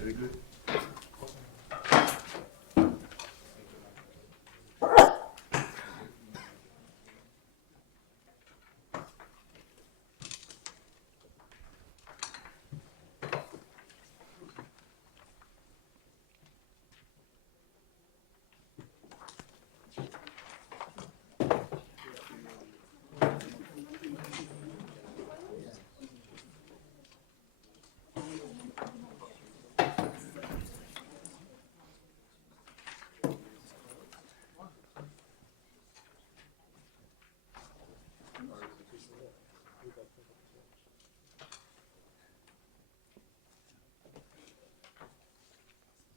Very good.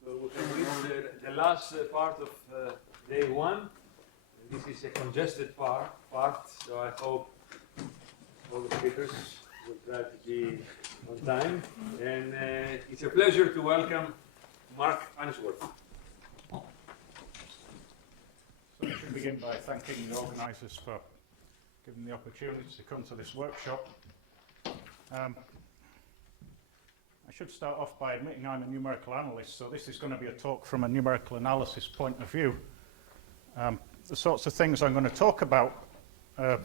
So we conclude the last part of day one. This is a congested part, so I hope all the speakers will try to be on time. And it's a pleasure to welcome Mark Ainsworth. So I should begin by thanking the organisers for giving the opportunity to come to this workshop. I should start off by admitting I'm a numerical analyst, so this is going to be a talk from a numerical analysis point of view. The sorts of things I'm going to talk about are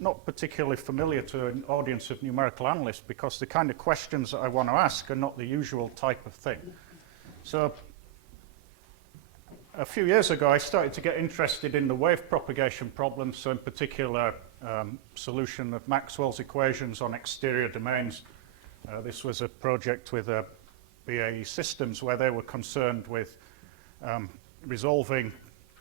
not particularly familiar to an audience of numerical analysts, because the kind of questions that I want to ask are not the usual type of thing. So a few years ago I started to get interested in the wave propagation problem, so in particular solution of Maxwell's equations on exterior domains. This was a project with BAE Systems where they were concerned with resolving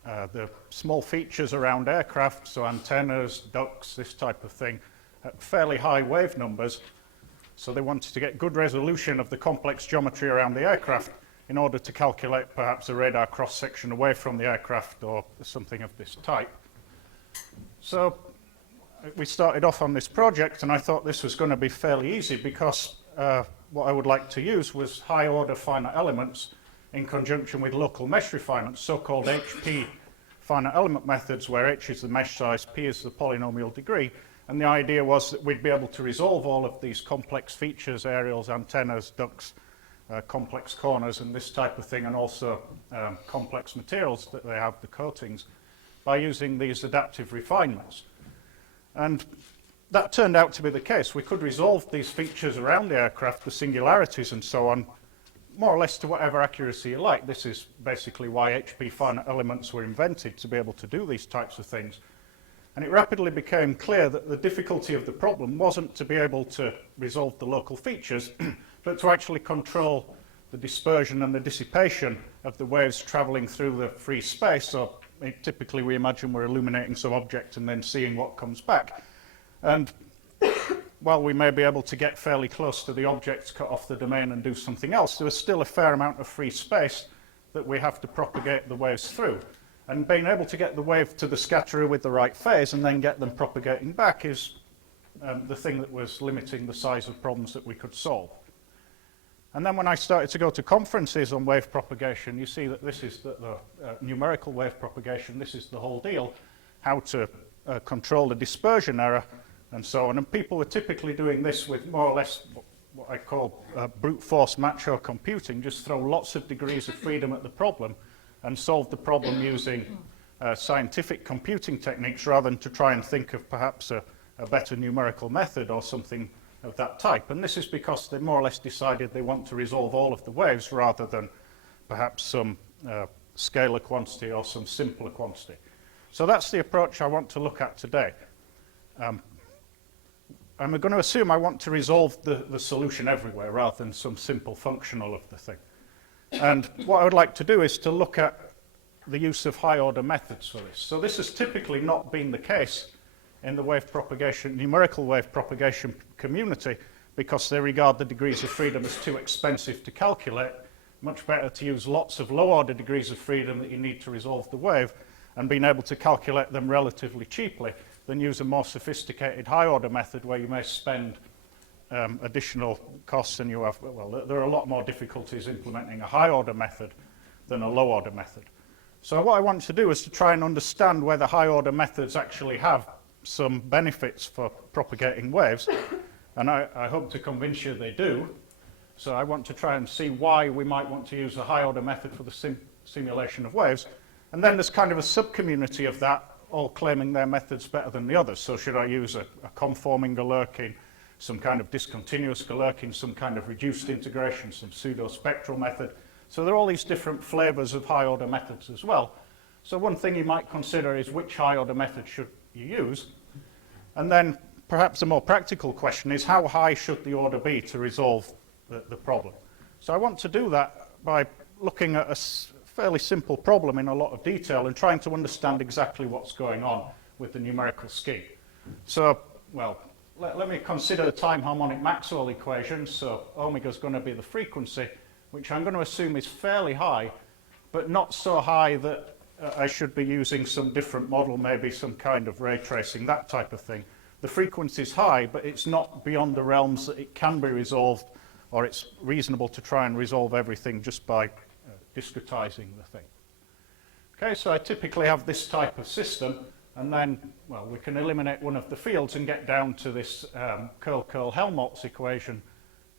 the small features around aircraft, so antennas, ducts, this type of thing, at fairly high wave numbers. So they wanted to get good resolution of the complex geometry around the aircraft in order to calculate perhaps a radar cross-section away from the aircraft or something of this type. So we started off on this project, and I thought this was going to be fairly easy because what I would like to use was high-order finite elements in conjunction with local mesh refinements, so-called HP finite element methods, where H is the mesh size, P is the polynomial degree. And the idea was that we'd be able to resolve all of these complex features, aerials, antennas, ducts, complex corners, and this type of thing, and also complex materials that they have, the coatings, by using these adaptive refinements. And that turned out to be the case. We could resolve these features around the aircraft, the singularities and so on, more or less to whatever accuracy you like. This is basically why HP finite elements were invented, to be able to do these types of things. And it rapidly became clear that the difficulty of the problem wasn't to be able to resolve the local features, but to actually control the dispersion and the dissipation of the waves traveling through the free space. So typically we imagine we're illuminating some object and then seeing what comes back. And while we may be able to get fairly close to the objects, cut off the domain and do something else, there is still a fair amount of free space that we have to propagate the waves through. And being able to get the wave to the scatterer with the right phase and then get them propagating back is the thing that was limiting the size of problems that we could solve. And then when I started to go to conferences on wave propagation, you see that this is the numerical wave propagation. This is the whole deal, how to control the dispersion error and so on. And people were typically doing this with more or less what I call brute force macho computing, just throw lots of degrees of freedom at the problem and solve the problem using scientific computing techniques, rather than to try and think of perhaps a better numerical method or something of that type. And this is because they more or less decided they want to resolve all of the waves rather than perhaps some scalar quantity or some simpler quantity. So that's the approach I want to look at today. I'm going to assume I want to resolve the solution everywhere rather than some simple functional of the thing. And what I would like to do is to look at the use of high-order methods for this. So this has typically not been the case in the wave propagation, numerical wave propagation community, because they regard the degrees of freedom as too expensive to calculate. Much better to use lots of low-order degrees of freedom that you need to resolve the wave, and being able to calculate them relatively cheaply, than use a more sophisticated high-order method where you may spend additional costs, and you have, well, there are a lot more difficulties implementing a high-order method than a low-order method. So what I want to do is to try and understand whether high-order methods actually have some benefits for propagating waves, and I hope to convince you they do. So I want to try and see why we might want to use a high-order method for the simulation of waves. And then there's kind of a sub-community of that, all claiming their method's better than the others. So should I use a conforming Galerkin, some kind of discontinuous Galerkin, some kind of reduced integration, some pseudo-spectral method? So there are all these different flavors of high-order methods as well. So one thing you might consider is which high-order method should you use? And then perhaps a more practical question is how high should the order be to resolve the problem? So I want to do that by looking at a fairly simple problem in a lot of detail and trying to understand exactly what's going on with the numerical scheme. So, well, let me consider the time harmonic Maxwell equation. So omega is going to be the frequency, which I'm going to assume is fairly high, but not so high that I should be using some different model, maybe some kind of ray tracing, that type of thing. The frequency is high, but it's not beyond the realms that it can be resolved, or it's reasonable to try and resolve everything just by discretizing the thing. Okay, so I typically have this type of system, and then, well, we can eliminate one of the fields and get down to this curl-curl-Helmholtz equation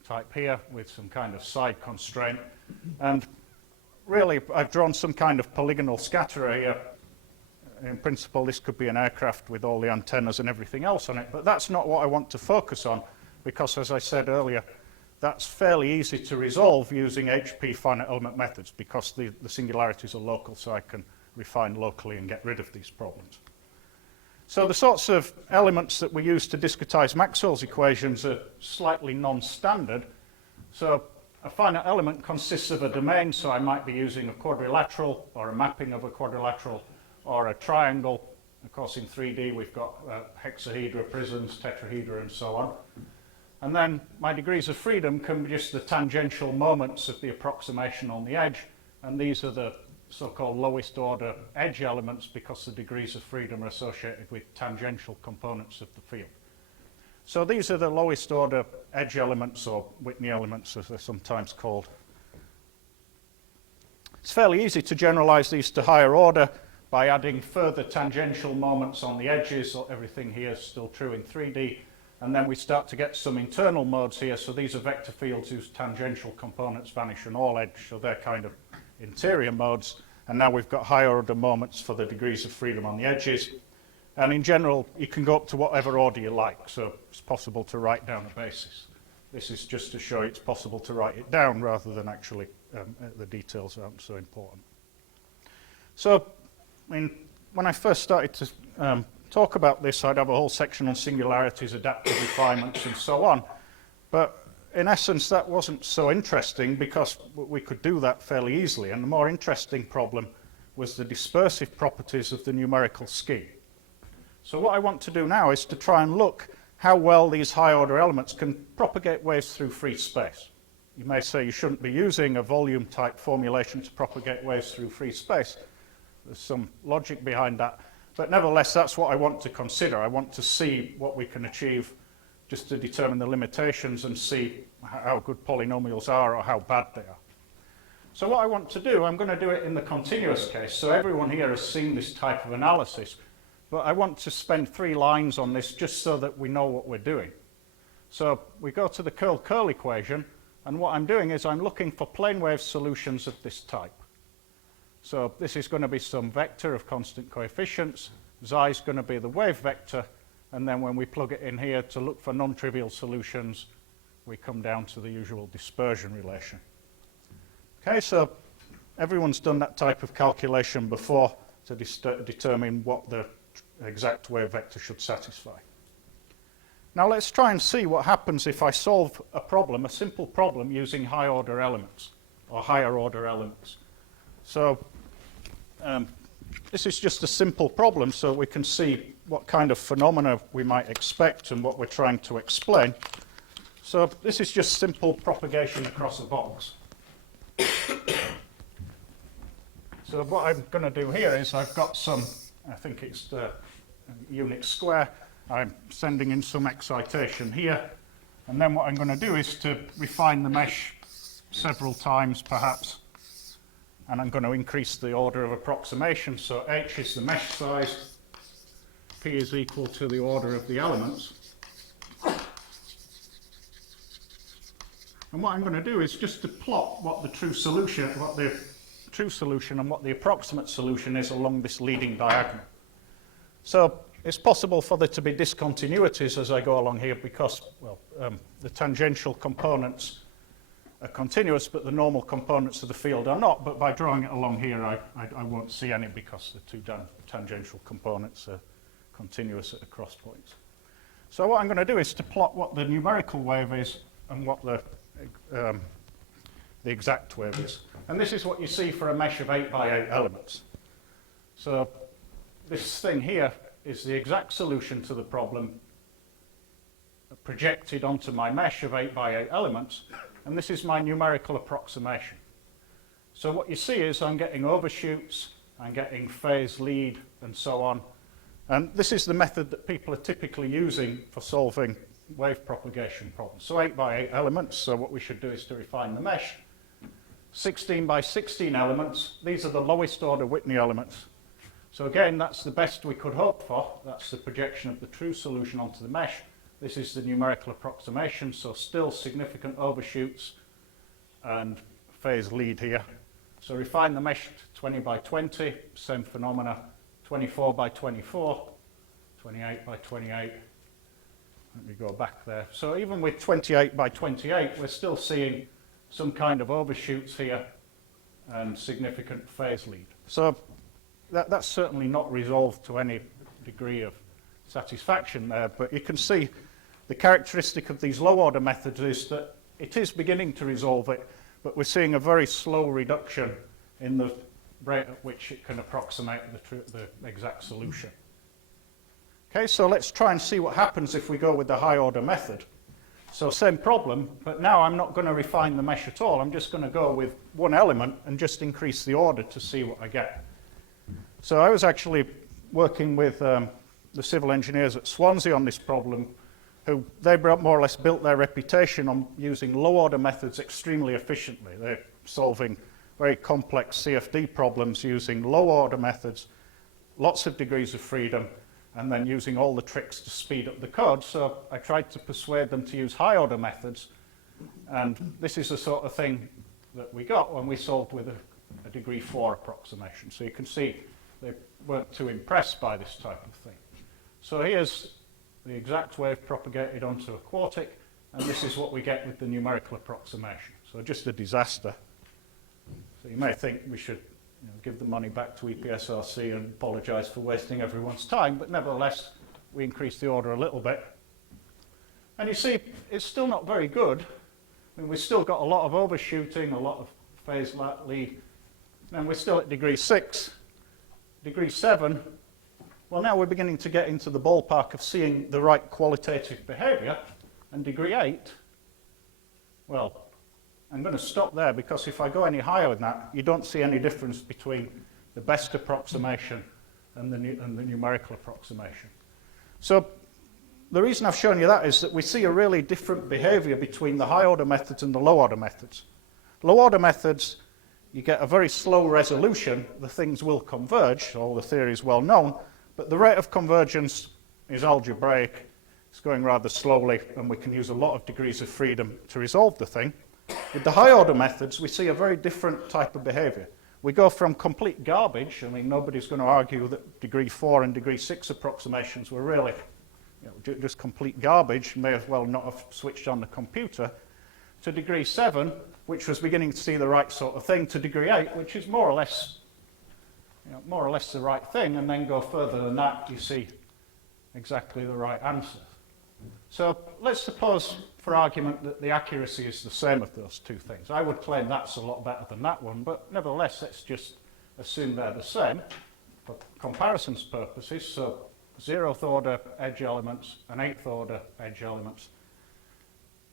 type here with some kind of side constraint. And really, I've drawn some kind of polygonal scatterer here. In principle, this could be an aircraft with all the antennas and everything else on it, but that's not what I want to focus on, because, as I said earlier, that's fairly easy to resolve using HP finite element methods, because the singularities are local, so I can refine locally and get rid of these problems. So the sorts of elements that we use to discretize Maxwell's equations are slightly non-standard. So a finite element consists of a domain, so I might be using a quadrilateral or a mapping of a quadrilateral or a triangle. Of course, in 3D, we've got hexahedra, prisms, tetrahedra, and so on. And then my degrees of freedom can be just the tangential moments of the approximation on the edge, and these are the so-called lowest order edge elements because the degrees of freedom are associated with tangential components of the field. So these are the lowest order edge elements, or Whitney elements as they're sometimes called. It's fairly easy to generalize these to higher order by adding further tangential moments on the edges. So everything here is still true in 3D. And then we start to get some internal modes here. So these are vector fields whose tangential components vanish on all edge. So they're kind of interior modes. And now we've got higher order moments for the degrees of freedom on the edges. And in general, you can go up to whatever order you like. So it's possible to write down a basis. This is just to show it's possible to write it down rather than actually the details aren't so important. So, I mean, when I first started to talk about this, I'd have a whole section on singularities, adaptive refinements, and so on. But in essence, that wasn't so interesting because we could do that fairly easily. And the more interesting problem was the dispersive properties of the numerical scheme. So what I want to do now is to try and look how well these high-order elements can propagate waves through free space. You may say you shouldn't be using a volume-type formulation to propagate waves through free space. There's some logic behind that. But nevertheless, that's what I want to consider. I want to see what we can achieve just to determine the limitations and see how good polynomials are or how bad they are. So what I want to do, I'm going to do it in the continuous case. So everyone here has seen this type of analysis. But I want to spend 3 lines on this just so that we know what we're doing. So we go to the curl-curl equation, and what I'm doing is I'm looking for plane wave solutions of this type. So this is going to be some vector of constant coefficients. Xi is going to be the wave vector. And then when we plug it in here to look for non-trivial solutions, we come down to the usual dispersion relation. Okay, so everyone's done that type of calculation before to determine what the exact wave vector should satisfy. Now let's try and see what happens if I solve a problem, a simple problem, using high-order elements, or higher-order elements. So this is just a simple problem, so we can see what kind of phenomena we might expect and what we're trying to explain. So this is just simple propagation across a box. So what I'm going to do here is I've got some, I think it's the unit square. I'm sending in some excitation here. And then what I'm going to do is to refine the mesh several times, perhaps, and I'm going to increase the order of approximation. So h is the mesh size, p is equal to the order of the elements. And what I'm going to do is just to plot what the true solution and what the approximate solution is along this leading diagonal. So it's possible for there to be discontinuities as I go along here because, well, the tangential components are continuous, but the normal components of the field are not. But by drawing it along here, I won't see any because the two tangential components are continuous at the cross points. So what I'm going to do is to plot what the numerical wave is and what the exact wave is. And this is what you see for a mesh of 8 by 8 elements. So this thing here is the exact solution to the problem projected onto my mesh of 8 by 8 elements, and this is my numerical approximation. So what you see is I'm getting overshoots, I'm getting phase lead, and so on. And this is the method that people are typically using for solving wave propagation problems. So 8 by 8 elements, so what we should do is to refine the mesh. 16 by 16 elements, these are the lowest order Whitney elements. So again, that's the best we could hope for. That's the projection of the true solution onto the mesh. This is the numerical approximation, so still significant overshoots and phase lead here. So refine the mesh to 20 by 20, same phenomena, 24 by 24, 28 by 28. Let me go back there. So even with 28 by 28, we're still seeing some kind of overshoots here and significant phase lead. So that's certainly not resolved to any degree of satisfaction there, but you can see the characteristic of these low-order methods is that it is beginning to resolve it, but we're seeing a very slow reduction in the rate at which it can approximate the exact solution. Okay, so let's try and see what happens if we go with the high-order method. So same problem, but now I'm not going to refine the mesh at all. I'm just going to go with one element and just increase the order to see what I get. So I was actually working with the civil engineers at Swansea on this problem, who they more or less built their reputation on using low-order methods extremely efficiently. They're solving very complex CFD problems using low-order methods, lots of degrees of freedom, and then using all the tricks to speed up the code. So I tried to persuade them to use high-order methods, and this is the sort of thing that we got when we solved with a degree 4 approximation. So you can see they weren't too impressed by this type of thing. So here's the exact wave propagated onto a quartic, and this is what we get with the numerical approximation. So just a disaster. So you may think we should give the money back to EPSRC and apologise for wasting everyone's time, but nevertheless, we increase the order a little bit. And you see, it's still not very good. I mean, we've still got a lot of overshooting, a lot of phase lead, and we're still at degree 6. Degree 7, well, now we're beginning to get into the ballpark of seeing the right qualitative behaviour. And degree 8, well, I'm going to stop there because if I go any higher than that, you don't see any difference between the best approximation and the numerical approximation. So the reason I've shown you that is that we see a really different behaviour between the high-order methods and the low-order methods. Low-order methods, you get a very slow resolution. The things will converge, all the theory is well known, but the rate of convergence is algebraic. It's going rather slowly, and we can use a lot of degrees of freedom to resolve the thing. With the high-order methods, we see a very different type of behaviour. We go from complete garbage. I mean, nobody's going to argue that degree 4 and degree 6 approximations were really just complete garbage, may as well not have switched on the computer, to degree 7, which was beginning to see the right sort of thing, to degree 8, which is more or less the right thing, and then go further than that, you see exactly the right answer. So let's suppose, for argument, that the accuracy is the same of those two things. I would claim that's a lot better than that one, but nevertheless, let's just assume they're the same for comparisons purposes. So 0th order edge elements and 8th order edge elements.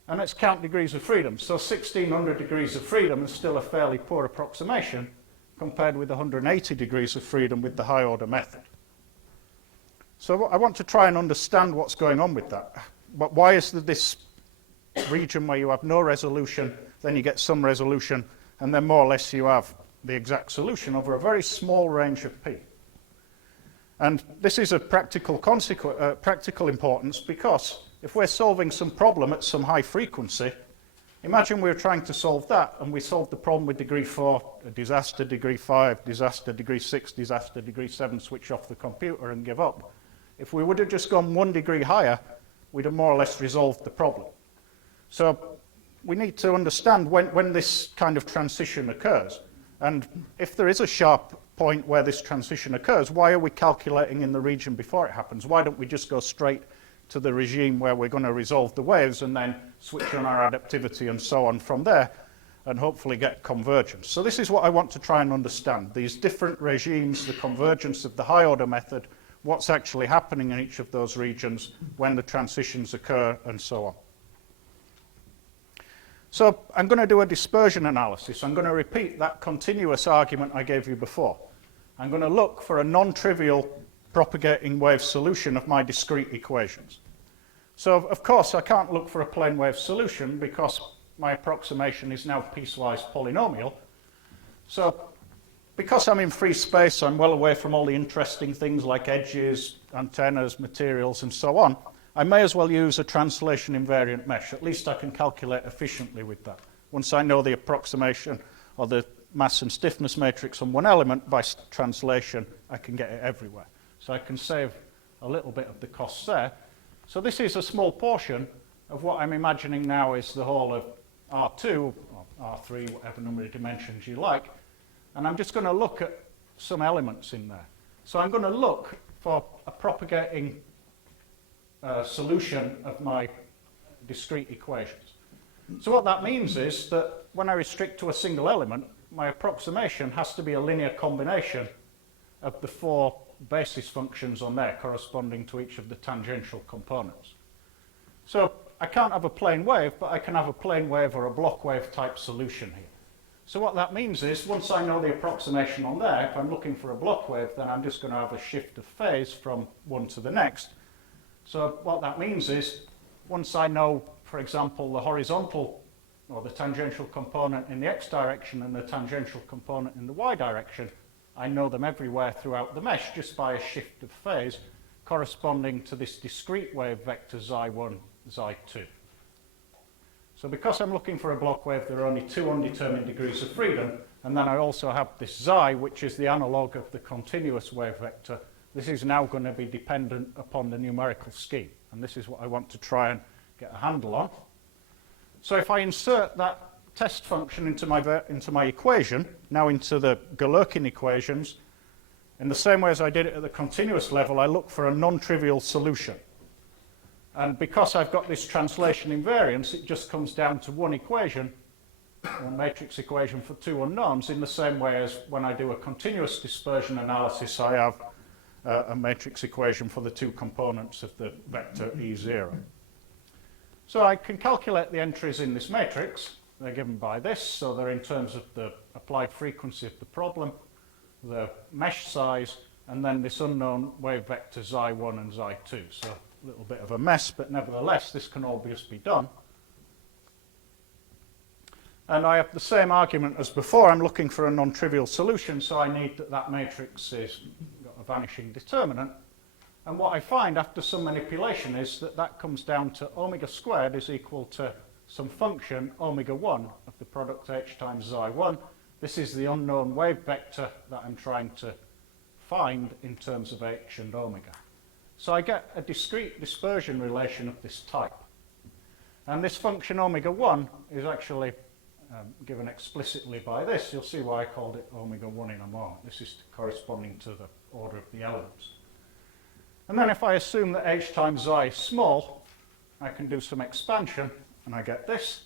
And let's count degrees of freedom. So 1600 degrees of freedom is still a fairly poor approximation compared with 180 degrees of freedom with the high order method. So I want to try and understand what's going on with that. But why is there this region where you have no resolution, then you get some resolution, and then more or less you have the exact solution over a very small range of p. And this is of practical importance because if we're solving some problem at some high frequency, imagine we're trying to solve that and we solve the problem with degree 4, a disaster degree 5, disaster degree 6, disaster degree 7, switch off the computer and give up. If we would have just gone 1 degree higher, we'd have more or less resolved the problem. So we need to understand when this kind of transition occurs. And if there is a sharp point where this transition occurs, why are we calculating in the region before it happens? Why don't we just go straight to the regime where we're going to resolve the waves and then switch on our adaptivity and so on from there and hopefully get convergence? So this is what I want to try and understand. These different regimes, the convergence of the high order method, what's actually happening in each of those regions when the transitions occur and so on. So I'm going to do a dispersion analysis. I'm going to repeat that continuous argument I gave you before. I'm going to look for a non-trivial propagating wave solution of my discrete equations. So of course I can't look for a plane wave solution because my approximation is now piecewise polynomial. So because I'm in free space, I'm well away from all the interesting things like edges, antennas, materials, and so on. I may as well use a translation invariant mesh. At least I can calculate efficiently with that. Once I know the approximation or the mass and stiffness matrix on one element, by translation, I can get it everywhere. So I can save a little bit of the costs there. So this is a small portion of what I'm imagining now is the whole of R2, or R3, whatever number of dimensions you like. And I'm just going to look at some elements in there. So I'm going to look for a propagating solution of my discrete equations. So what that means is that when I restrict to a single element, my approximation has to be a linear combination of the 4 basis functions on there corresponding to each of the tangential components. So I can't have a plane wave, but I can have a plane wave or a block wave type solution here. So what that means is once I know the approximation on there, if I'm looking for a block wave, then I'm just going to have a shift of phase from one to the next. So what that means is once I know, for example, the horizontal or the tangential component in the x direction and the tangential component in the y direction, I know them everywhere throughout the mesh just by a shift of phase corresponding to this discrete wave vector xi1, xi2. So because I'm looking for a block wave, there are only 2 undetermined degrees of freedom, and then I also have this xi, which is the analog of the continuous wave vector. This is now going to be dependent upon the numerical scheme, and this is what I want to try and get a handle on. So if I insert that test function into my equation, now into the Galerkin equations, in the same way as I did it at the continuous level, I look for a non-trivial solution. And because I've got this translation invariance, it just comes down to one equation, a matrix equation for 2 unknowns, in the same way as when I do a continuous dispersion analysis, I have a matrix equation for the 2 components of the vector E0. So I can calculate the entries in this matrix. They're given by this, so they're in terms of the applied frequency of the problem, the mesh size, and then this unknown wave vector xi1 and xi2. So a little bit of a mess, but nevertheless, this can all just be done. And I have the same argument as before. I'm looking for a non-trivial solution, so I need that matrix is got a vanishing determinant. And what I find after some manipulation is that comes down to omega squared is equal to some function omega 1 of the product h times xi1. This is the unknown wave vector that I'm trying to find in terms of h and omega. So I get a discrete dispersion relation of this type. And this function omega 1 is actually given explicitly by this. You'll see why I called it omega 1 in a moment. This is corresponding to the order of the elements. And then if I assume that h times xi is small, I can do some expansion, and I get this.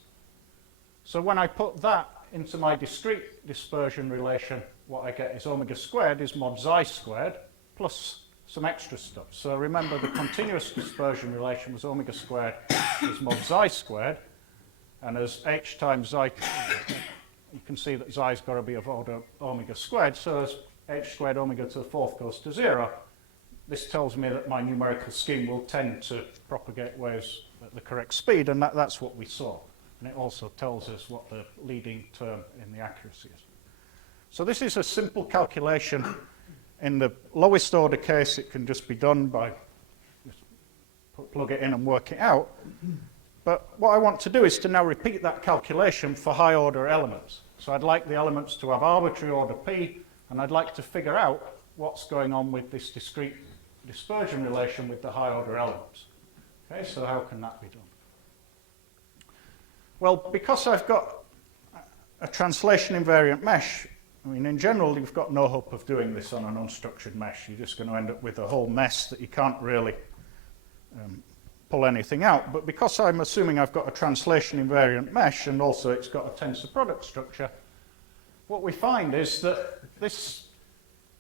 So when I put that into my discrete dispersion relation, what I get is omega squared is mod xi squared plus some extra stuff. So remember, the continuous dispersion relation was omega squared is mod xi squared, and as h times xi, you can see that xi's got to be of order omega squared, so as h squared omega to the 4th goes to 0, this tells me that my numerical scheme will tend to propagate waves at the correct speed, and that's what we saw. And it also tells us what the leading term in the accuracy is. So this is a simple calculation. In the lowest order case, it can just be done by just plug it in and work it out. But what I want to do is to now repeat that calculation for high order elements. So I'd like the elements to have arbitrary order p, and I'd like to figure out what's going on with this discrete dispersion relation with the high order elements. Okay, so how can that be done? Well, because I've got a translation invariant mesh, I mean, in general, you've got no hope of doing this on an unstructured mesh. You're just going to end up with a whole mess that you can't really pull anything out. But because I'm assuming I've got a translation invariant mesh and also it's got a tensor product structure, what we find is that this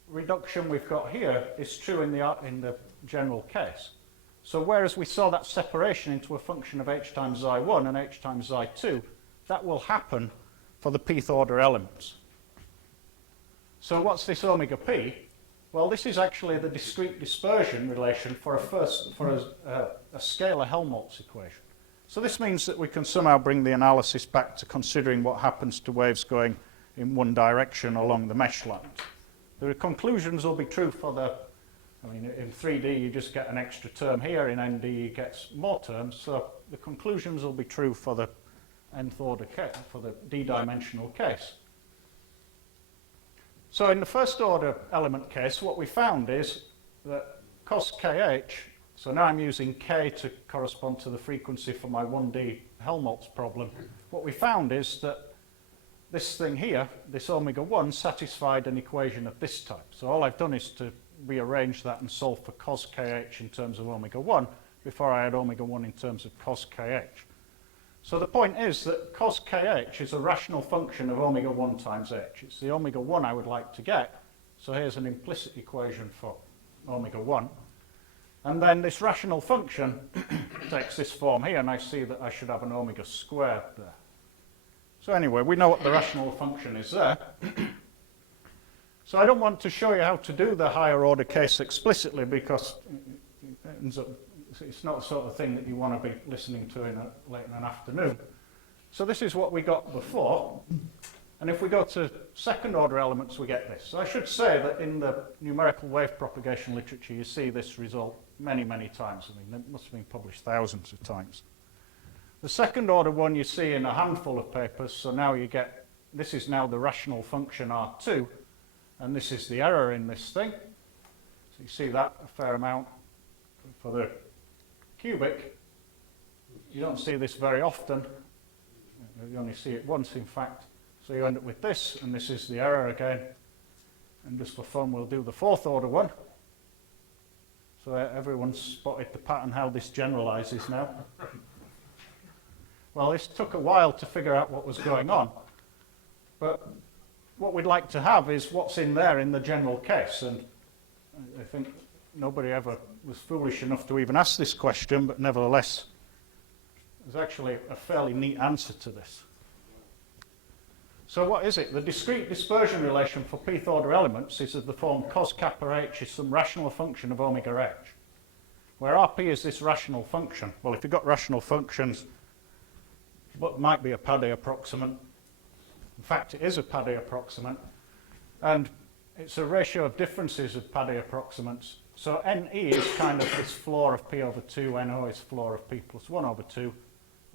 reduction we've got here is true in the general case. So whereas we saw that separation into a function of h times xi1 and h times xi2, that will happen for the pth order elements. So what's this omega p? Well, this is actually the discrete dispersion relation for a scalar Helmholtz equation. So this means that we can somehow bring the analysis back to considering what happens to waves going in one direction along the mesh lines. The conclusions will be true for the, I mean, in 3D you just get an extra term here, in ND you get more terms, so the conclusions will be true for the nth order case, for the d-dimensional case. So in the first order element case, what we found is that cos kh, so now I'm using k to correspond to the frequency for my 1D Helmholtz problem. What we found is that this thing here, this omega 1, satisfied an equation of this type. So all I've done is to rearrange that and solve for cos kh in terms of omega 1 before I had omega 1 in terms of cos kh. So the point is that cos kh is a rational function of omega 1 times h. It's the omega 1 I would like to get. So here's an implicit equation for omega 1. And then this rational function takes this form here, and I see that I should have an omega squared there. So anyway, we know what the rational function is there. So I don't want to show you how to do the higher order case explicitly because it ends up, it's not the sort of thing that you want to be listening to late in an afternoon. So this is what we got before. And if we go to second order elements, we get this. So I should say that in the numerical wave propagation literature, you see this result many, many times. I mean, it must have been published thousands of times. The second order one you see in a handful of papers. So now you get, this is now the rational function R2. And this is the error in this thing. So you see that a fair amount for the cubic. You don't see this very often. You only see it once, in fact. So you end up with this, and this is the error again. And just for fun, we'll do the fourth order one. So everyone's spotted the pattern how this generalizes now. Well, this took a while to figure out what was going on. But what we'd like to have is what's in there in the general case. And I think nobody ever was foolish enough to even ask this question, but nevertheless, there's actually a fairly neat answer to this. So what is it? The discrete dispersion relation for pth order elements is of the form cos kappa h is some rational function of omega h, where Rp is this rational function. Well, if you've got rational functions, what might be a Paddy approximant, in fact, it is a Paddy approximant, and it's a ratio of differences of Paddy approximants. So NE is kind of this floor of P over 2, NO is floor of P plus 1 over 2.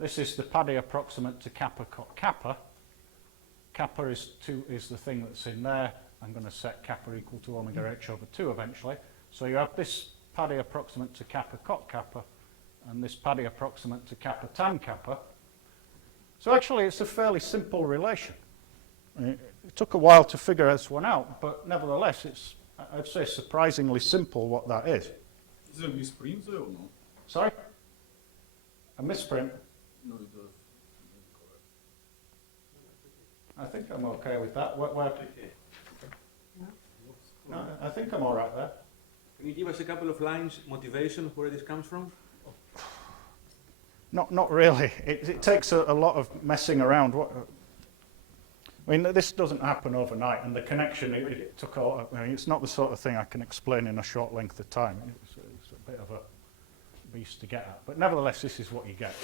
This is the Paddy approximant to kappa cot kappa. Kappa is the thing that's in there. I'm going to set kappa equal to omega h over 2 eventually. So you have this Paddy approximant to kappa cot kappa, and this Paddy approximant to kappa tan kappa. So actually it's a fairly simple relation. It took a while to figure this one out, but nevertheless it's, I'd say, surprisingly simple what that is. Is it a misprint or no? Sorry? A misprint? No, it does. I think I'm okay with that. No, I think I'm all right there. Can you give us a couple of lines motivation where this comes from? Not really. It takes a lot of messing around. I mean, this doesn't happen overnight, and the connection, it took a lot. I mean, it's not the sort of thing I can explain in a short length of time. It's a bit of a beast to get at. But nevertheless, this is what you get.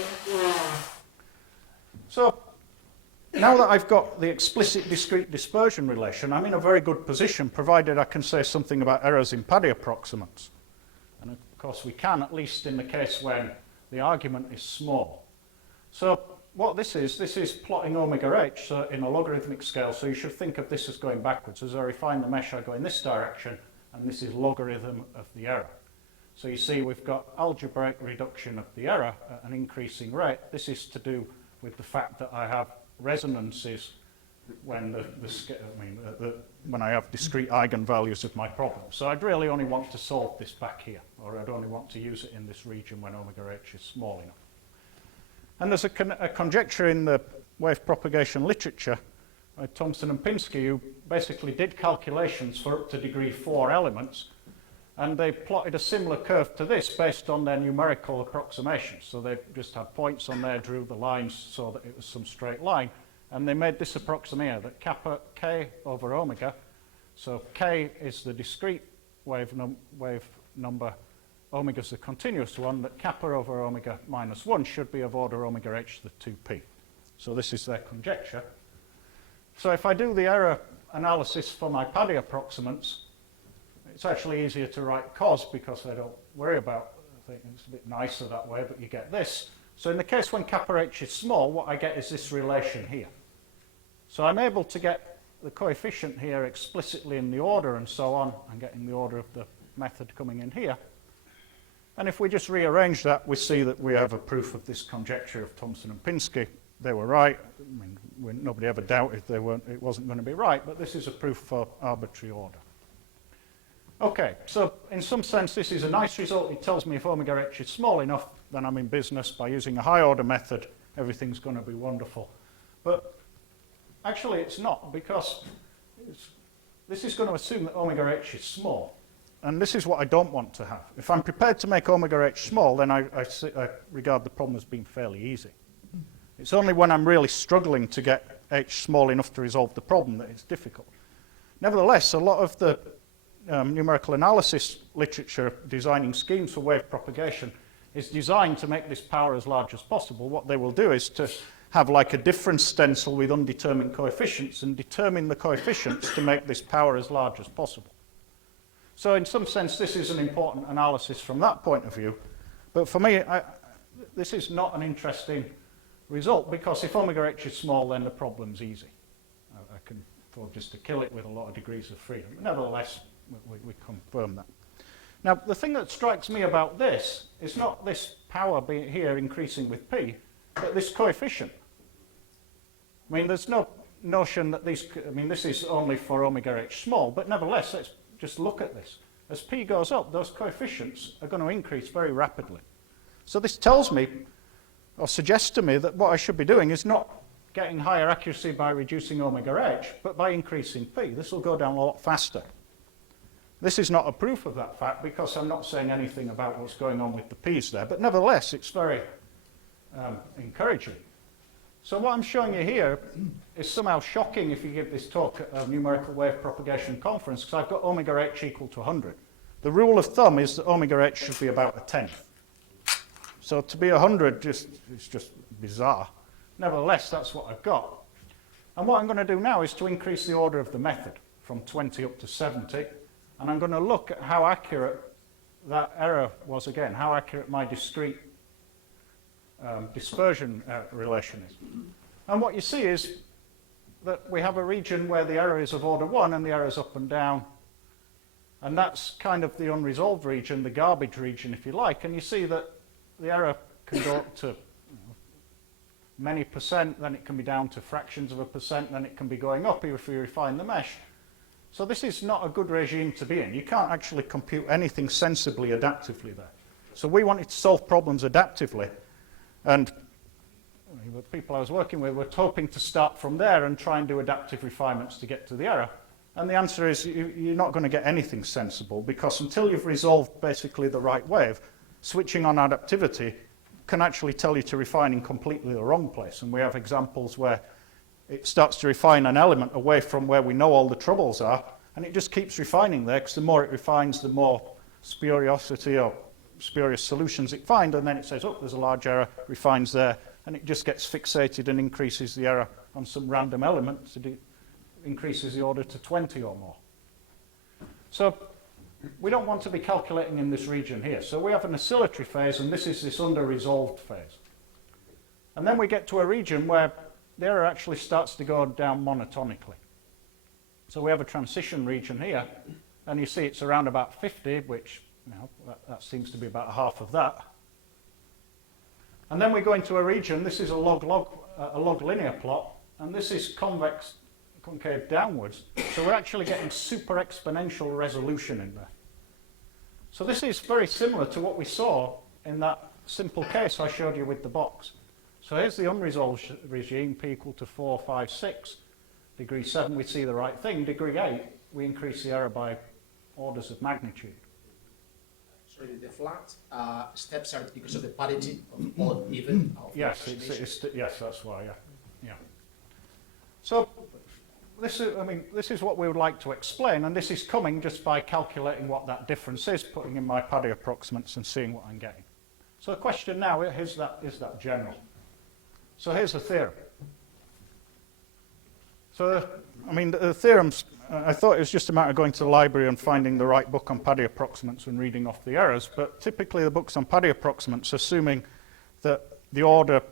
So now that I've got the explicit discrete dispersion relation, I'm in a very good position, provided I can say something about errors in Paddy approximants. And of course we can, at least in the case when the argument is small. So what this is plotting omega h in a logarithmic scale, so you should think of this as going backwards. As I refine the mesh, I go in this direction, and this is logarithm of the error. So you see we've got algebraic reduction of the error at an increasing rate. This is to do with the fact that I have resonances when when I have discrete eigenvalues of my problem. So I'd really only want to solve this back here, or I'd only want to use it in this region when omega h is small enough. And there's a conjecture in the wave propagation literature by Thomson and Pinsky, who basically did calculations for up to degree 4 elements, and they plotted a similar curve to this based on their numerical approximations. So they just had points on there, drew the lines so that it was some straight line, and they made this approximation that kappa k over omega, so k is the discrete wave number, omega is the continuous one, that kappa over omega minus 1 should be of order omega h to the 2p. So this is their conjecture. So if I do the error analysis for my Paddy approximants, it's actually easier to write cos because I don't worry about, I think it's a bit nicer that way, but you get this. So in the case when kappa h is small, what I get is this relation here. So I'm able to get the coefficient here explicitly in the order and so on. I'm getting the order of the method coming in here. And if we just rearrange that, we see that we have a proof of this conjecture of Thomson and Pinsky. They were right. I mean, nobody ever doubted it wasn't going to be right, but this is a proof for arbitrary order. Okay, so in some sense this is a nice result. It tells me if omega h is small enough, then I'm in business. By using a high order method, everything's going to be wonderful. But actually it's not, because this is going to assume that omega h is small. And this is what I don't want to have. If I'm prepared to make omega h small, then I regard the problem as being fairly easy. It's only when I'm really struggling to get h small enough to resolve the problem that it's difficult. Nevertheless, a lot of the numerical analysis literature designing schemes for wave propagation is designed to make this power as large as possible. What they will do is to have like a difference stencil with undetermined coefficients and determine the coefficients to make this power as large as possible. So in some sense, this is an important analysis from that point of view. But for me, this is not an interesting result, because if omega h is small, then the problem's easy. I can afford just to kill it with a lot of degrees of freedom. But nevertheless, we confirm that. Now, the thing that strikes me about this is not this power being here increasing with p, but this coefficient. I mean, there's no notion that these, I mean, this is only for omega h small, but nevertheless, let's just look at this. As p goes up, those coefficients are going to increase very rapidly. So this tells me, or suggests to me, that what I should be doing is not getting higher accuracy by reducing omega h, but by increasing p. This will go down a lot faster. This is not a proof of that fact, because I'm not saying anything about what's going on with the p's there, but nevertheless, it's very encouraging. So what I'm showing you here is somehow shocking if you give this talk at a numerical wave propagation conference, because I've got omega h equal to 100. The rule of thumb is that omega h should be about a tenth. So to be 100 is just bizarre. Nevertheless, that's what I've got. And what I'm going to do now is to increase the order of the method from 20 up to 70. And I'm going to look at how accurate that error was again, how accurate my discrete dispersion relation is. And what you see is that we have a region where the error is of order 1 and the error is up and down. And that's kind of the unresolved region, the garbage region, if you like. And you see that the error can go up to many percent, then it can be down to fractions of a percent, then it can be going up if we refine the mesh. So this is not a good regime to be in. You can't actually compute anything sensibly adaptively there. So we wanted to solve problems adaptively. And the people I was working with were hoping to start from there and try and do adaptive refinements to get to the error. And the answer is you're not going to get anything sensible, because until you've resolved basically the right wave, switching on adaptivity can actually tell you to refine in completely the wrong place. And we have examples where it starts to refine an element away from where we know all the troubles are, and it just keeps refining there, because the more it refines, the more spuriosity or spurious solutions it finds, and then it says, oh, there's a large error, refines there, and it just gets fixated and increases the error on some random element, so it increases the order to 20 or more. So we don't want to be calculating in this region here. So we have an oscillatory phase, and this is this under-resolved phase. And then we get to a region where the error actually starts to go down monotonically. So we have a transition region here, and you see it's around about 50, which that seems to be about half of that. And then we go into a region, this is a log linear plot, and this is concave downwards. So we're actually getting super exponential resolution in there. So this is very similar to what we saw in that simple case I showed you with the box. So here's the unresolved regime, p equal to 4, 5, 6. Degree 7, we see the right thing. Degree 8, we increase the error by orders of magnitude. So the flat steps are because of the parity of odd, even? Yes, yes, that's why, yeah. So this is what we would like to explain, and this is coming just by calculating what that difference is, putting in my Paddy approximates and seeing what I'm getting. So the question now is that general? So here's the theorem. So, the theorems, I thought it was just a matter of going to the library and finding the right book on Paddy approximates and reading off the errors, but typically the books on Paddy approximates, assuming that the order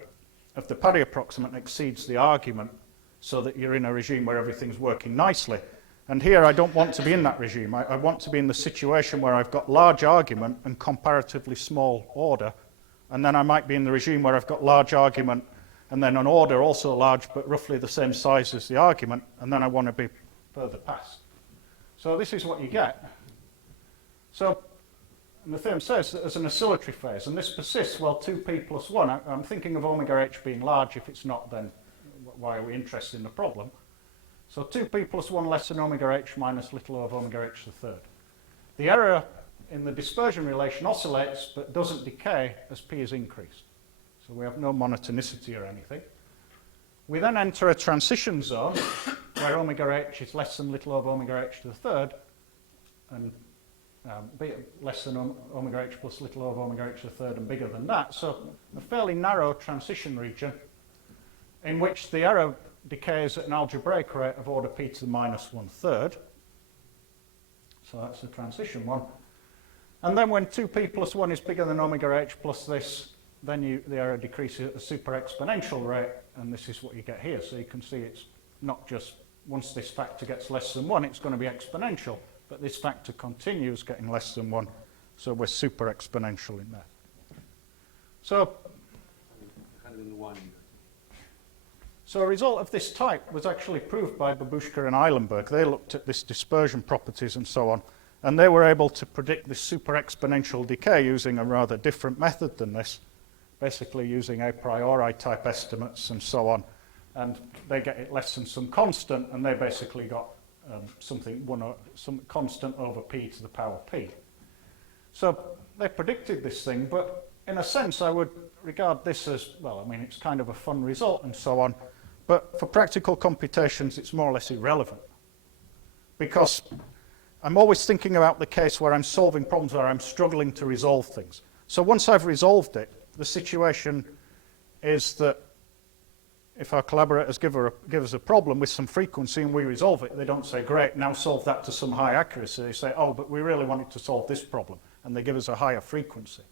of the Paddy approximate exceeds the argument, so that you're in a regime where everything's working nicely. And here I don't want to be in that regime. I want to be in the situation where I've got large argument and comparatively small order, and then I might be in the regime where I've got large argument and then an order also large but roughly the same size as the argument, and then I want to be further past. So this is what you get. So and the theorem says that there's an oscillatory phase, and this persists while 2p plus 1. I'm thinking of omega h being large. If it's not, then why are we interested in the problem? So 2p plus 1 less than omega h minus little o of omega h to the third. The error in the dispersion relation oscillates but doesn't decay as p is increased. So we have no monotonicity or anything. We then enter a transition zone where omega h is less than little o of omega h to the third, and less than omega h plus little o of omega h to the third and bigger than that. So a fairly narrow transition region in which the error decays at an algebraic rate of order p to the minus 1/3. So that's the transition one. And then when 2p plus 1 is bigger than omega h plus this, then the error decreases at a super exponential rate, and this is what you get here. So you can see it's not just once this factor gets less than 1, it's going to be exponential, but this factor continues getting less than 1, so we're super exponential in there. So, 101. So a result of this type was actually proved by Babushka and Eilenberg. They looked at this dispersion properties and so on, and they were able to predict this super exponential decay using a rather different method than this, basically using a priori type estimates and so on, and they get it less than some constant, and they basically got some constant over p to the power p. So they predicted this thing, but in a sense I would regard this as, well, it's kind of a fun result and so on, but for practical computations it's more or less irrelevant, because I'm always thinking about the case where I'm solving problems where I'm struggling to resolve things. So once I've resolved it, the situation is that if our collaborators give us a problem with some frequency and we resolve it, they don't say, great, now solve that to some high accuracy. They say, oh, but we really wanted to solve this problem, and they give us a higher frequency.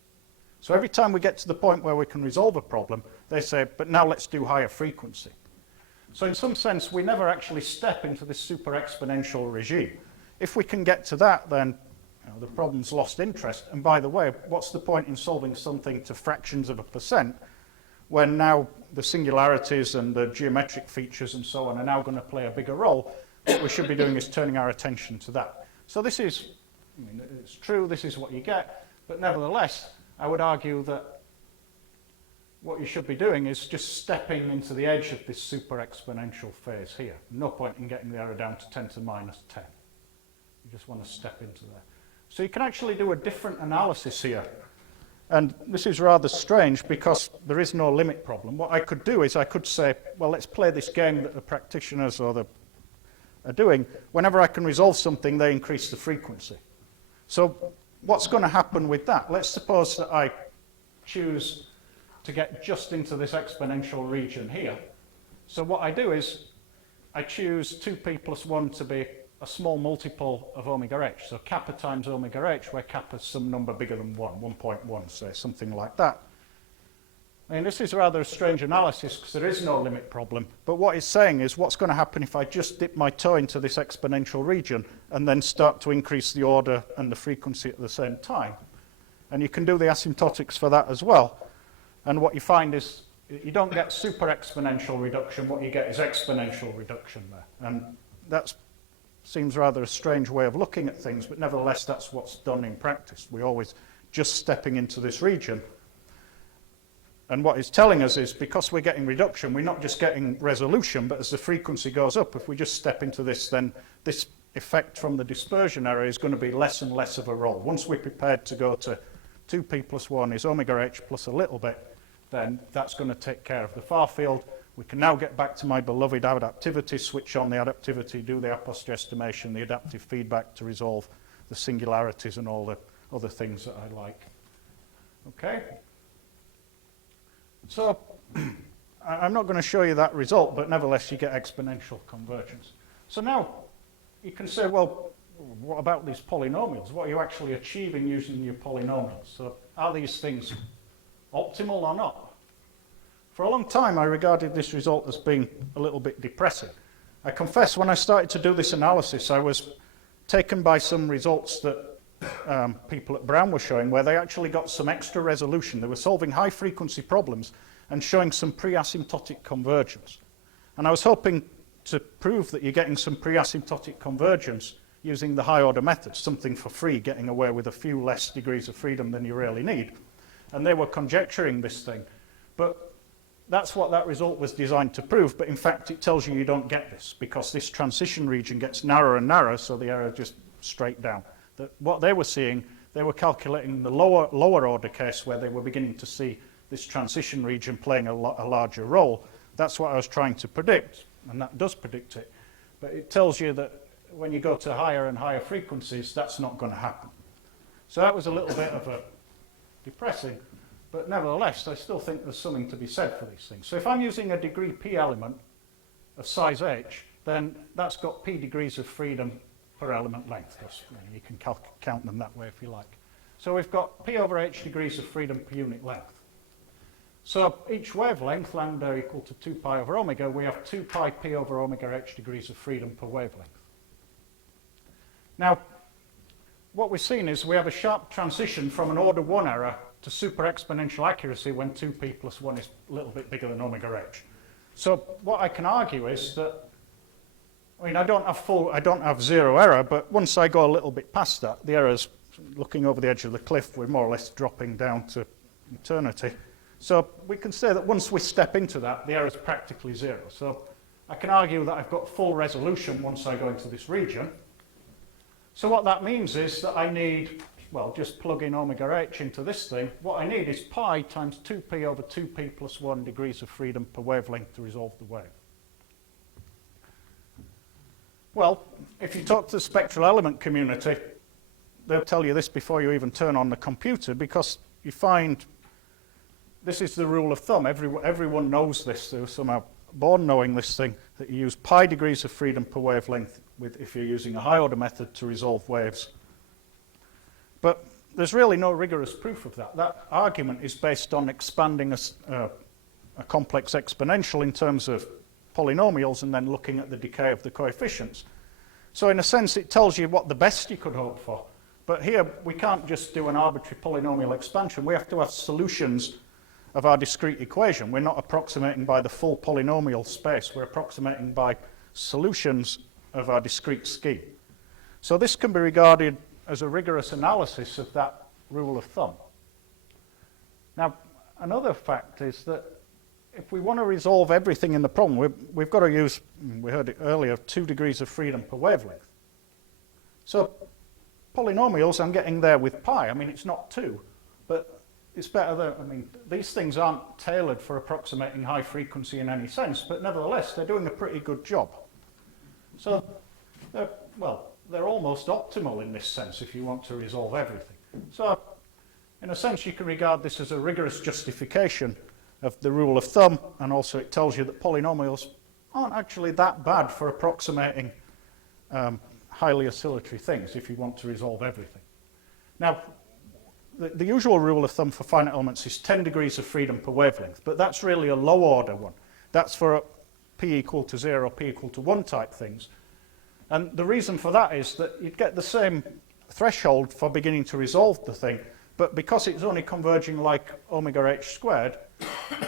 So every time we get to the point where we can resolve a problem, they say, but now let's do higher frequency. So in some sense, we never actually step into this super exponential regime. If we can get to that, then the problem's lost interest. And by the way, what's the point in solving something to fractions of a percent when now the singularities and the geometric features and so on are now going to play a bigger role? What we should be doing is turning our attention to that. So this is, it's true, this is what you get, but nevertheless, I would argue that what you should be doing is just stepping into the edge of this super exponential phase here. No point in getting the error down to 10 to the minus 10. You just want to step into there. So you can actually do a different analysis here. And this is rather strange because there is no limit problem. What I could do is I could say, well, let's play this game that the practitioners are doing. Whenever I can resolve something, they increase the frequency. So what's going to happen with that? Let's suppose that I choose to to get just into this exponential region here. So what I do is I choose 2p plus 1 to be a small multiple of omega h. So kappa times omega h, where kappa is some number bigger than 1, 1.1, say, something like that. I mean, this is rather a strange analysis because there is no limit problem. But what it's saying is what's going to happen if I just dip my toe into this exponential region and then start to increase the order and the frequency at the same time. And you can do the asymptotics for that as well. And what you find is you don't get super exponential reduction. What you get is exponential reduction there. And that seems rather a strange way of looking at things, but nevertheless, that's what's done in practice. We're always just stepping into this region. And what it's telling us is because we're getting reduction, we're not just getting resolution, but as the frequency goes up, if we just step into this, then this effect from the dispersion error is going to be less and less of a role. Once we're prepared to go to 2p plus 1 is omega h plus a little bit, then that's going to take care of the far field. We can now get back to my beloved adaptivity, switch on the adaptivity, do the a posteriori estimation, the adaptive feedback to resolve the singularities and all the other things that I like. Okay? So I'm not going to show you that result, but nevertheless you get exponential convergence. So now you can say, well, what about these polynomials? What are you actually achieving using your polynomials? So are these things optimal or not? For a long time I regarded this result as being a little bit depressing. I confess when I started to do this analysis I was taken by some results that people at Brown were showing where they actually got some extra resolution. They were solving high frequency problems and showing some pre-asymptotic convergence. And I was hoping to prove that you're getting some pre-asymptotic convergence using the high order methods, something for free, getting away with a few less degrees of freedom than you really need. And they were conjecturing this thing. But that's what that result was designed to prove, but in fact it tells you you don't get this because this transition region gets narrower and narrower, so the error just straight down. What they were seeing, they were calculating the lower order case where they were beginning to see this transition region playing a larger role. That's what I was trying to predict, and that does predict it. But it tells you that when you go to higher and higher frequencies, that's not going to happen. So that was a little bit of a depressing, but nevertheless, I still think there's something to be said for these things. So if I'm using a degree p element of size h, then that's got p degrees of freedom per element length. You can count them that way if you like. So we've got p over h degrees of freedom per unit length. So each wavelength, lambda equal to 2 pi over omega, we have 2 pi p over omega h degrees of freedom per wavelength. Now, what we've seen is we have a sharp transition from an order 1 error to super exponential accuracy when 2p plus 1 is a little bit bigger than omega h. So what I can argue is that I mean, I don't have zero error, but once I go a little bit past that, the error's looking over the edge of the cliff, we're more or less dropping down to eternity. So we can say that once we step into that, the error's practically zero. So I can argue that I've got full resolution once I go into this region. So what that means is that I need, well, just plug in omega h into this thing. What I need is pi times 2p over 2p plus 1 degrees of freedom per wavelength to resolve the wave. Well, if you talk to the spectral element community, they'll tell you this before you even turn on the computer because you find this is the rule of thumb. Everyone knows this. They're somehow born knowing this thing, that you use pi degrees of freedom per wavelength if you're using a high order method to resolve waves. But there's really no rigorous proof of that. That argument is based on expanding a complex exponential in terms of polynomials and then looking at the decay of the coefficients. So in a sense it tells you what the best you could hope for. But here we can't just do an arbitrary polynomial expansion. We have to have solutions of our discrete equation. We're not approximating by the full polynomial space. We're approximating by solutions of our discrete scheme. So this can be regarded as a rigorous analysis of that rule of thumb. Now, another fact is that if we want to resolve everything in the problem, we've got to use, we heard it earlier, 2 degrees of freedom per wavelength. So polynomials, I'm getting there with pi. I mean, it's not 2, but it's better than, I mean, these things aren't tailored for approximating high frequency in any sense, but nevertheless, they're doing a pretty good job. So, they're almost optimal in this sense if you want to resolve everything. So, in a sense, you can regard this as a rigorous justification of the rule of thumb, and also it tells you that polynomials aren't actually that bad for approximating highly oscillatory things if you want to resolve everything. Now, the usual rule of thumb for finite elements is 10 degrees of freedom per wavelength, but that's really a low order one. That's for p equal to 0, p equal to 1 type things. And the reason for that is that you'd get the same threshold for beginning to resolve the thing, but because it's only converging like omega h squared,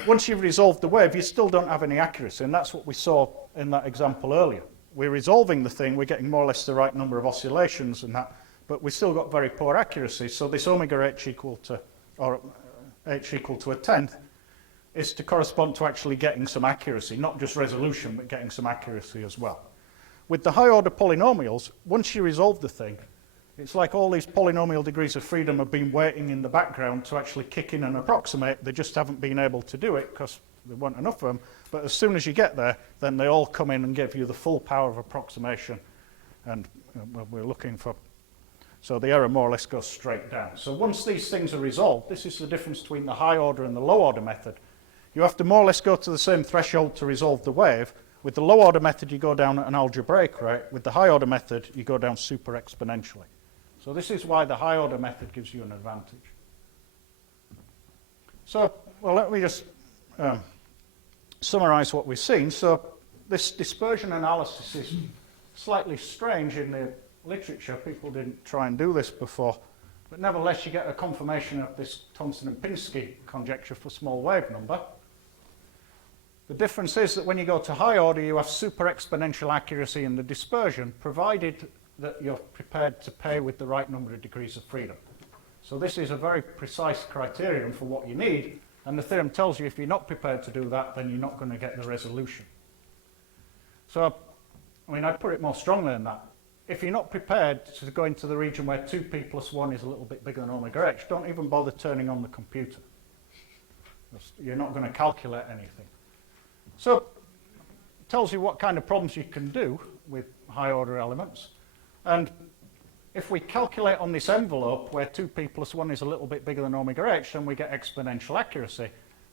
once you've resolved the wave, you still don't have any accuracy, and that's what we saw in that example earlier. We're resolving the thing, we're getting more or less the right number of oscillations and that, but we've still got very poor accuracy, so this omega h equal to, or h equal to a tenth, is to correspond to actually getting some accuracy, not just resolution, but getting some accuracy as well. With the high-order polynomials, once you resolve the thing, it's like all these polynomial degrees of freedom have been waiting in the background to actually kick in and approximate. They just haven't been able to do it because there weren't enough of them. But as soon as you get there, then they all come in and give you the full power of approximation. And we're looking for... So the error more or less goes straight down. So once these things are resolved, this is the difference between the high-order and the low-order method. You have to more or less go to the same threshold to resolve the wave. With the low-order method, you go down at an algebraic rate. With the high-order method, you go down super exponentially. So this is why the high-order method gives you an advantage. So, well, let me just summarize what we've seen. So this dispersion analysis is slightly strange in the literature. People didn't try and do this before. But nevertheless, you get a confirmation of this Thomson and Pinsky conjecture for small wave number. The difference is that when you go to high order, you have super exponential accuracy in the dispersion, provided that you're prepared to pay with the right number of degrees of freedom. So this is a very precise criterion for what you need, and the theorem tells you if you're not prepared to do that, then you're not going to get the resolution. So, I mean, I'd put it more strongly than that. If you're not prepared to go into the region where 2p plus 1 is a little bit bigger than omega h, don't even bother turning on the computer. You're not going to calculate anything. So it tells you what kind of problems you can do with high-order elements. And if we calculate on this envelope where 2p plus 1 is a little bit bigger than omega h, then we get exponential accuracy.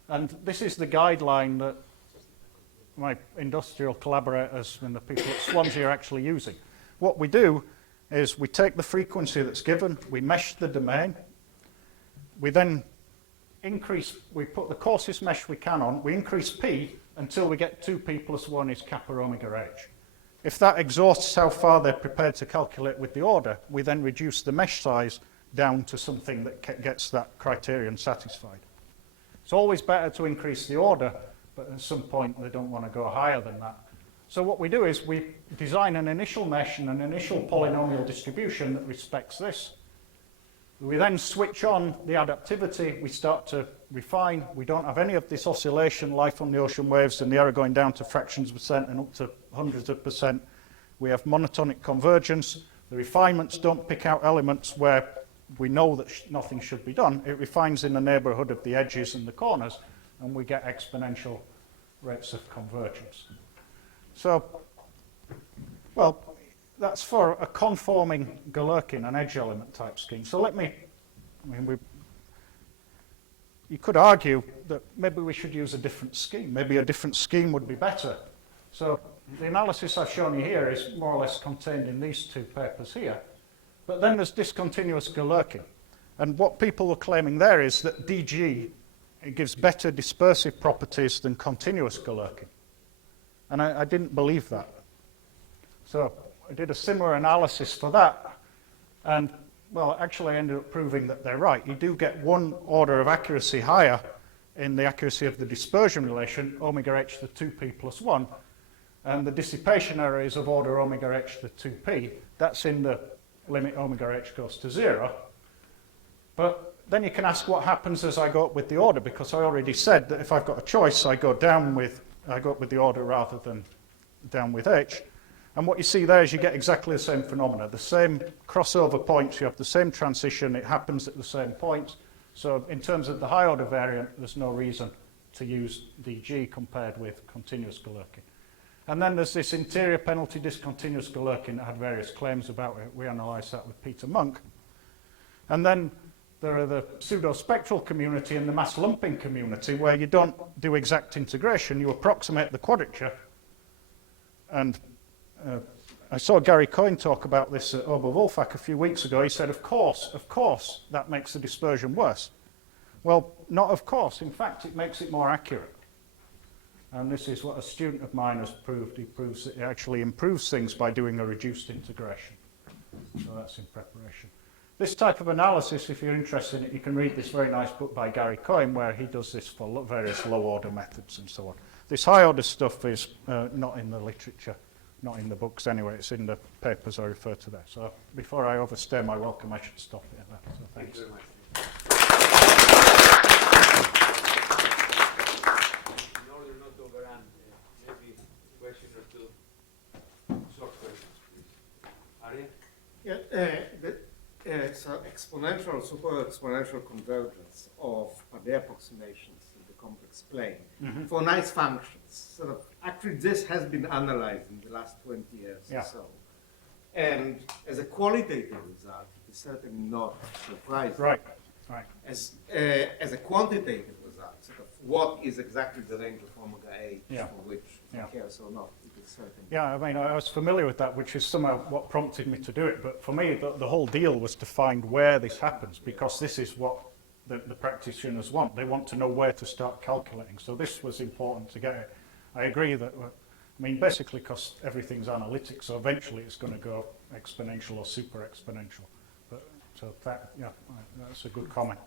And this is the guideline that my industrial collaborators and the people at Swansea are actually using. What we do is we take the frequency that's given, we mesh the domain, we then we put the coarsest mesh we can on, we increase p until we get 2p plus 1 is kappa omega h. If that exhausts how far they're prepared to calculate with the order, we then reduce the mesh size down to something that gets that criterion satisfied. It's always better to increase the order, but at some point they don't want to go higher than that. So what we do is we design an initial mesh and an initial polynomial distribution that respects this. We then switch on the adaptivity, we start to refine, we don't have any of this oscillation, life on the ocean waves and the error going down to fractions of percent and up to hundreds of percent. We have monotonic convergence. The refinements don't pick out elements where we know that nothing should be done. It refines in the neighborhood of the edges and the corners, and we get exponential rates of convergence. So, well, that's for a conforming Galerkin, an edge element type scheme. So you could argue that maybe we should use a different scheme. Maybe a different scheme would be better. So the analysis I've shown you here is more or less contained in these two papers here. But then there's discontinuous Galerkin. And what people were claiming there is that DG it gives better dispersive properties than continuous Galerkin. And I didn't believe that. So I did a similar analysis for that. And, well, actually I ended up proving that they're right. You do get one order of accuracy higher in the accuracy of the dispersion relation, omega h to 2p plus 1. And the dissipation error is of order omega h to 2p. That's in the limit omega h goes to 0. But then you can ask what happens as I go up with the order, because I already said that if I've got a choice, I go up with the order rather than down with h. And what you see there is you get exactly the same phenomena. The same crossover points, you have the same transition, it happens at the same points. So in terms of the high order variant, there's no reason to use DG compared with continuous Galerkin. And then there's this interior penalty discontinuous Galerkin that had various claims about it. We analysed that with Peter Monk. And then there are the pseudo-spectral community and the mass lumping community where you don't do exact integration, you approximate the quadrature. And I saw Gary Coyne talk about this at Oberwolfach a few weeks ago. He said, of course, that makes the dispersion worse. Well, not of course. In fact, it makes it more accurate. And this is what a student of mine has proved. He proves that it actually improves things by doing a reduced integration. So that's in preparation. This type of analysis, if you're interested in it, you can read this very nice book by Gary Coyne where he does this for various low-order methods and so on. This high-order stuff is not in the literature, not in the books anyway. It's in the papers I refer to there. So before I overstay my welcome, I should stop it at that. So thanks. Thank you very much. In order not to overrun, maybe a question or two. Short questions, please. Arya? So exponential, super exponential convergence of Pade approximations in the complex plane for nice functions. Sort of, actually, this has been analyzed in the last 20 years or so. And as a qualitative result, it is certainly not surprising. Right. As a quantitative result, sort of what is exactly the range of omega H for which it cares or not. Yeah, I mean, I was familiar with that, which is somehow what prompted me to do it. But for me, the whole deal was to find where this happens, because this is what the practitioners want. They want to know where to start calculating. So this was important to get it. I agree that, I mean, basically because everything's analytic, so eventually it's going to go exponential or super exponential. But, so that, yeah, that's a good comment.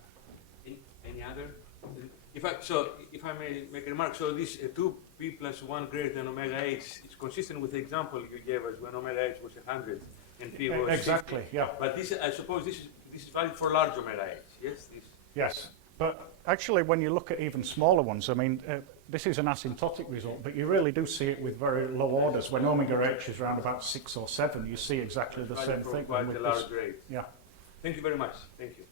Any other? If I may make a remark, so this 2p plus 1 greater than omega h is consistent with the example you gave us when omega h was 100 and p was exactly, 60. yeah. But this, I suppose, this is valid for large omega h. Yes. Yes, but actually, when you look at even smaller ones, I mean, this is an asymptotic result, but you really do see it with very low orders. When omega h is around about 6 or 7, you see exactly the same thing. Quite a large rate. Yeah. Thank you very much. Thank you.